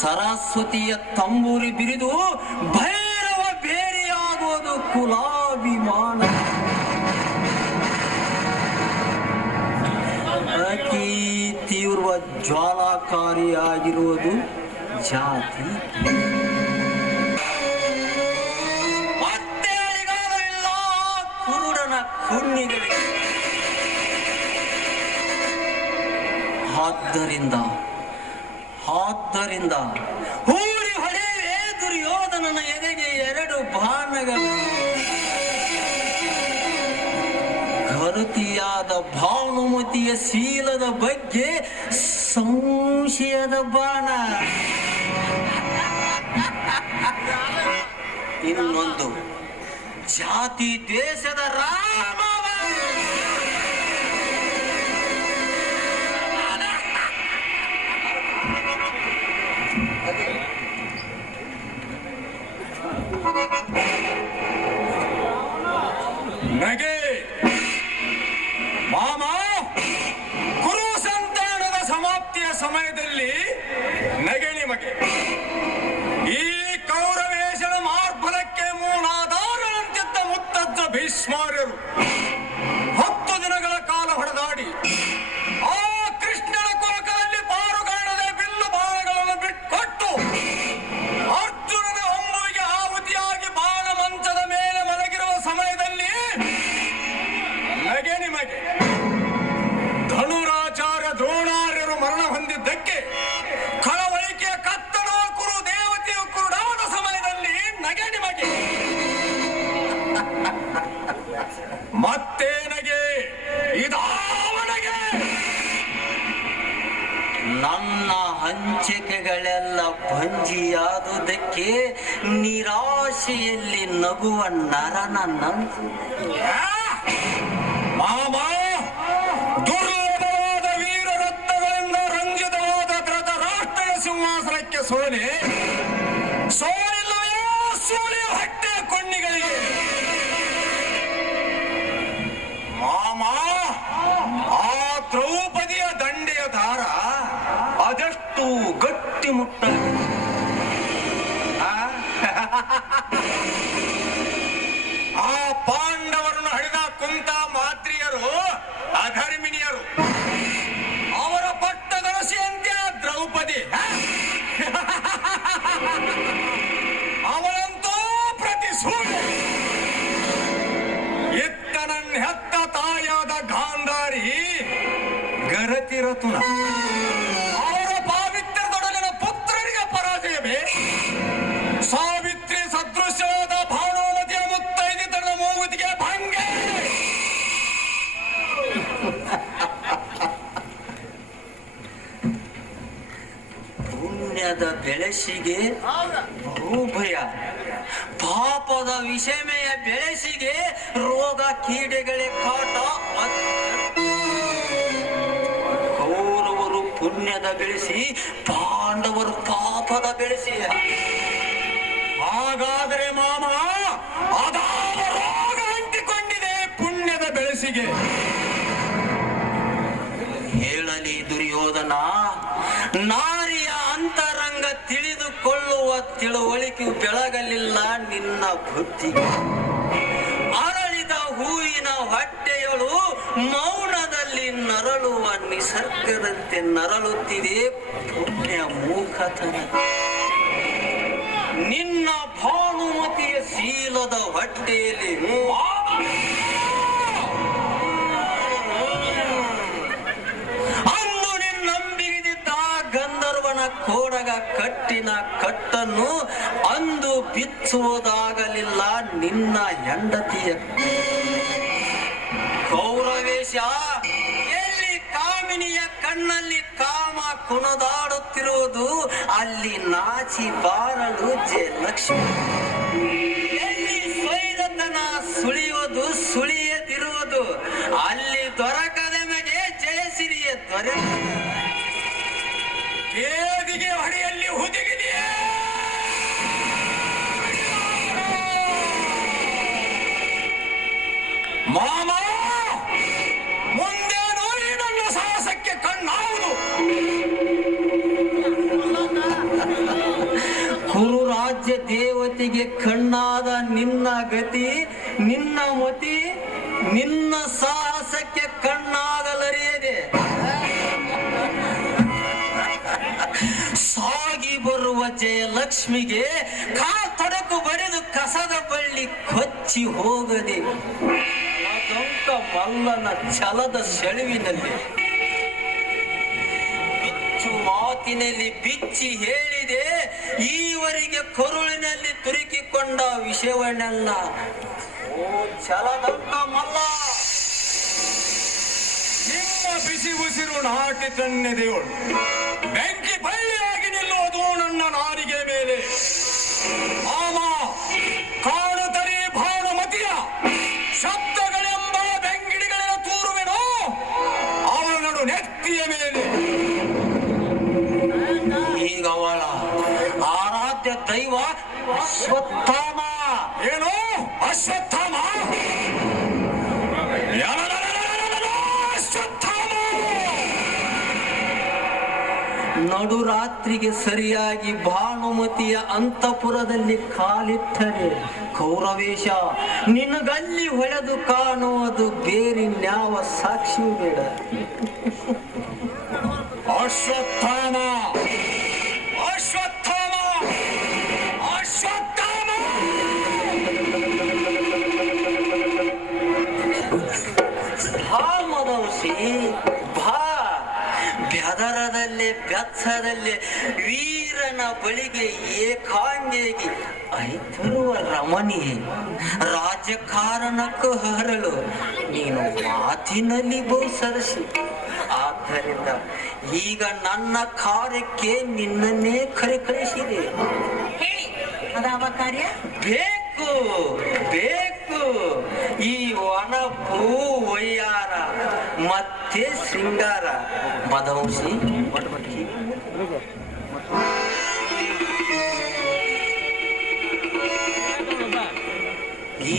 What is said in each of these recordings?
ಸರಸ್ವತಿಯ ತಂಬೂರಿ ಬಿರಿದು ಭೈರವ ಬೇರೆಯಾಗೋದು ಕುಲಾಭಿಮಾನ. ಅತಿ ತೀವ್ರ ಜ್ವಾಲಾಕಾರಿಯಾಗಿರುವುದು ಜಾತಿ. ಆದ್ದರಿಂದ ಆದ್ದರಿಂದ ಹೂಡಿ ಹೊಡೆಯುವೆ ದುರ್ಯೋಧನನ ಎದೆಗೆ ಎರಡು ಬಾಣಗಳು. ಭರತಿಯಾದ ಭಾನುಮತಿಯ ಶೀಲದ ಬಗ್ಗೆ ಸಂಶಯದ ಬಾಣ. ಇನ್ನೊಂದು ಜಾತಿ ದೇಶದ ರಾಮ target. ಭಂಜಿಯಾದುದಕ್ಕೆ ನಿರಾಶೆಯಲ್ಲಿ ನಗುವ ನರನ ನಂತು ಮಾಮ ದುರ್ಲಭವಾದ ವೀರರತ್ನಗಳಿಂದ ರಂಜಿತವಾದ ಧೃತರಾಷ್ಟ್ರನ ಸಿಂಹಾಸನಕ್ಕೆ ಸೋಲಿ. ಇತ್ತನನ್ ಹೆತ್ತ ತಾಯಾದ ಗಾಂಧಾರಿ ಗರತಿರತುನ ಅವರ ಪಾವಿತ್ರ್ಯದೊಡಲಿನ ಪುತ್ರರಿಗೆ ಪರಾಜಯವೇ ಸಾವಿತ್ರಿ ಸದೃಶ್ಯವಾದ ಭಾನುಮತಿಯ ಮುತ್ತೈದಿತನ ಮೂಗುತಿಗೆ ಭಂಗೆ. ಪುಣ್ಯದ ಬೆಳೆಸಿಗೆ ಬಹುಭಯ. ಪಾಪದ ವಿಷಮೆಯ ಬೆಳೆಸಿಗೆ ರೋಗ ಕೀಡೆಗಳೇ ಕಾಟ ಕೌರವರು ಪುಣ್ಯದ ಬೆಳೆಸಿ, ಪಾಂಡವರು ಪಾಪದ ಬೆಳೆಸಿ. ಹಾಗಾದರೆ ಮಾಮ ಅದಾವ ರೋಗ ಅಂಟಿಕೊಂಡಿದೆ ಪುಣ್ಯದ ಬೆಳೆಸಿಗೆ. ಹೇಳಲಿ ದುರ್ಯೋಧನ, ನಾರಿಯ ಅಂತರಂಗ ತಿಳಿದುಕೊಳ್ಳುವ ತಿಳುವಳಿಕೆ ಬೆಳಗಲಿಲ್ಲ ನಿನ್ನ ಬುದ್ಧಿ. ಅರಳಿದ ಹೂವಿನ ಹೊಟ್ಟೆಯಳು ಮೌನದಲ್ಲಿ ನರಳುವ ನಿಸರ್ಗದಂತೆ ನರಳುತ್ತಿದೆ ಪುಣ್ಯ ಮೂಕತನ. ನಿನ್ನ ಭಾನುಮತಿಯ ಶೀಲದ ಹೊಟ್ಟೆಯಲ್ಲಿ ಕೋಡಗ ಕಟ್ಟಿನ ಕಟ್ಟನ್ನು ಅಂದು ಬಿಚ್ಚುವುದಾಗಲಿಲ್ಲ ನಿನ್ನ ಹೆಂಡತಿಯ. ಗೌರವೇಶ ಎಲ್ಲಿ ಕಾಮಿನಿಯ ಕಣ್ಣಲ್ಲಿ ಕಾಮ ಕುಣದಾಡುತ್ತಿರುವುದು, ಅಲ್ಲಿ ನಾಚಿ ಬಾರಲು ಜಯಲಕ್ಷ್ಮಿ ಎಲ್ಲಿ ಸ್ವೈರತನ ಸುಳಿಯುವುದು, ಸುಳಿಯದಿರುವುದು, ಅಲ್ಲಿ ದೊರಕದ ಜಯಸಿರಿಯ ದೊರೆ. ದೇವರಿಗೆ ಕಣ್ಣಾದ ನಿನ್ನ ಗತಿ, ನಿನ್ನ ಮತಿ, ನಿನ್ನ ಸಾಹಸಕ್ಕೆ ಕಣ್ಣಾಗಲರಿಯದೆ. ಸಾಗಿ ಬರುವ ಜಯಲಕ್ಷ್ಮಿಗೆ ಕಾ ತೊಡಕು ಬಡಿದು ಕಸದ ಬಳ್ಳಿ ಕೊಚ್ಚಿ ಹೋಗದೆ. ಮಲ್ಲನ ಛಲದ ಸೆಳುವಿನಲ್ಲಿ ಮಾತಿನಲ್ಲಿ ಬಿಚ್ಚಿ ಹೇಳಿದೆ, ಈವರೆಗೆ ಕರುಳಿನಲ್ಲಿ ತುರುಕಿಕೊಂಡ ವಿಷಯವನ್ನೆಲ್ಲ. ಓ ಛಲದಂಕ ಮಲ್ಲ. ನಿಮ್ಮ ಬಿಸಿ ಉಸಿರು ನಾಟಿ ತನ್ನೆದೆಯೋಳು ಆರಾಧ್ಯ ದೈವ ಅಶ್ವತ್ಥಾಮ ಏನು? ಅಶ್ವತ್ಥಾಮ ನಡುರಾತ್ರಿಗೆ ಸರಿಯಾಗಿ ಭಾನುಮತಿಯ ಅಂತಪುರದಲ್ಲಿ ಕಾಲಿಟ್ಟರೆ ಕೌರವೇಶ ನಿನಗಲ್ಲಿ ಹೊಳೆದು ಕಾಣುವುದು ಬೇರಿನ್ಯಾವ ಸಾಕ್ಷಿಯೂ ಬೇಡ ಅಶ್ವತ್ಥಾಮ ಬೆಚ್ಚದಲ್ಲೇ ವೀರನ ಬಳಿಗೆ ಏಕಾಂಗಿಯಾಗಿ ಐತರುವ ರಮಣಿಯೇ ರಾಜಕಾರಣಕ್ಕೂ ಹರಳು. ನೀನು ಮಾತಿನಲ್ಲಿ ಬಹು ಸರಸಿ ಆದ್ದರಿಂದ ಈಗ ನನ್ನ ಕಾರ್ಯಕ್ಕೆ ನಿನ್ನನ್ನೇ ಕರೆ ಕಳಿಸಿದೆ. ಹೇಳಿ ಅದಾವ ಕಾರ್ಯ? ಬೇಕು ಬೇಕು. ಈ ಒಣಪು ಒಯ್ಯಾರ ಮತ್ತೆ ಶೃಂಗಾರ ಮದವಂಶಿ ಈ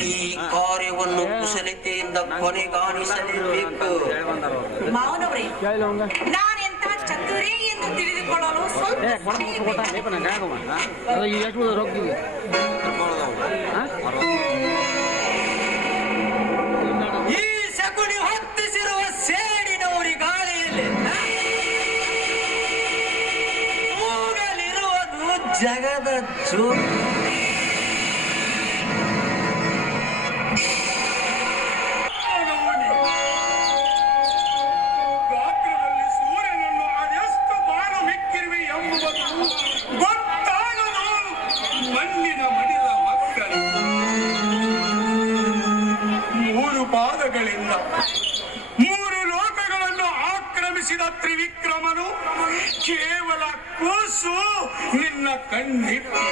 ಕಾರ್ಯವನ್ನು ಕುಶಲತೆಯಿಂದ ಕೊನೆಗಾಣಿಸಲೇಬೇಕು. ಮಾವನವ್ರೆ ನಾನೆಂತ ಚತುರಿ ಎಂದು ತಿಳಿದುಕೊಳ್ಳಲು ಸ್ವಲ್ಪ がずっと ಆಗಮಿಸಿದ ತ್ರಿವಿಕ್ರಮನು ಕೇವಲ ಕೂಸು ನಿನ್ನ ಕಣ್ಣಿತ್ತು